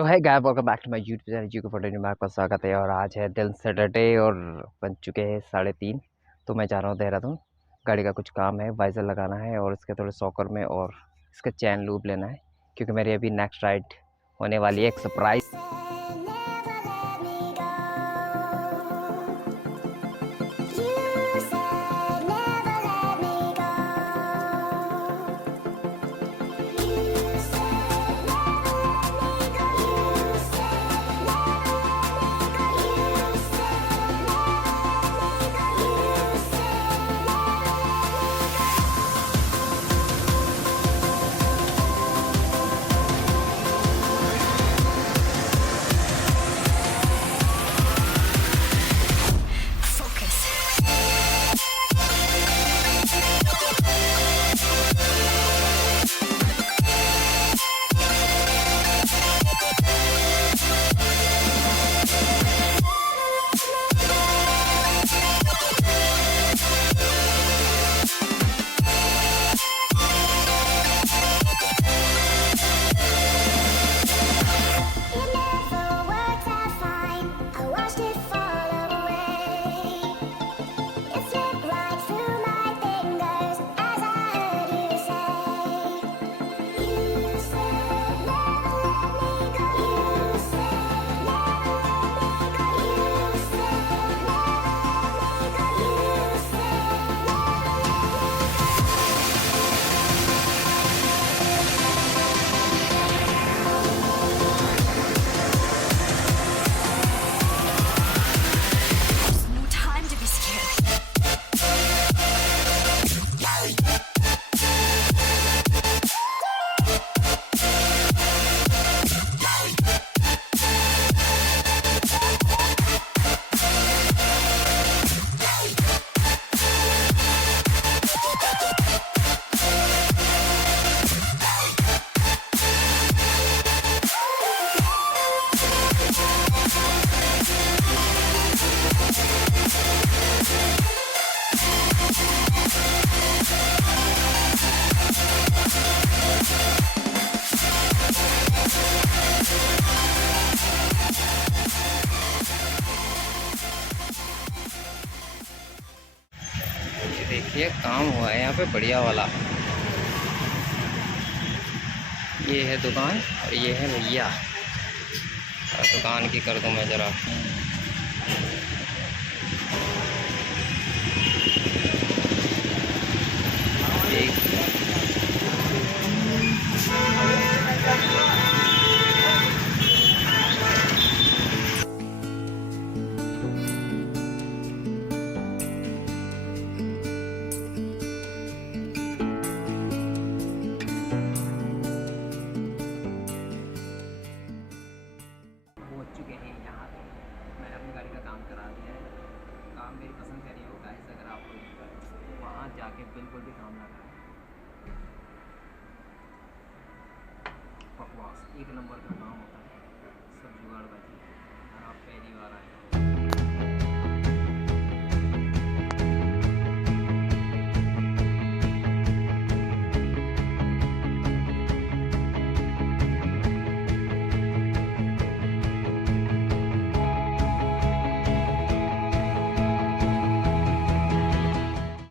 तो है guys, welcome back to my YouTube channel जी को फोटो में आपका स्वागत है। और आज है दिन सैटरडे और बन चुके हैं 3:30। तो मैं जा रहा हूँ देहरादून। गाड़ी का कुछ काम है, वाइज़र लगाना है और इसके थोड़े सॉकर में और इसका चैन लूप लेना है, क्योंकि मेरी अभी नेक्स्ट राइड होने वाली है, एक सरप्राइज। देखिए काम हुआ है यहाँ पे बढ़िया वाला। ये है दुकान और ये है भैया। और दुकान की कर दूँ मैं ज़रा। पहुँच चुके हैं यहाँ पे। मैंने अपनी गाड़ी का काम करा दिया है। काम मेरी पसंद करी हो गाइस, अगर आप वहाँ जाके बिल्कुल भी काम ना करें। बकवास एक नंबर का काम होता है, सब जुगाड़बाजी। और आप पहली बार आए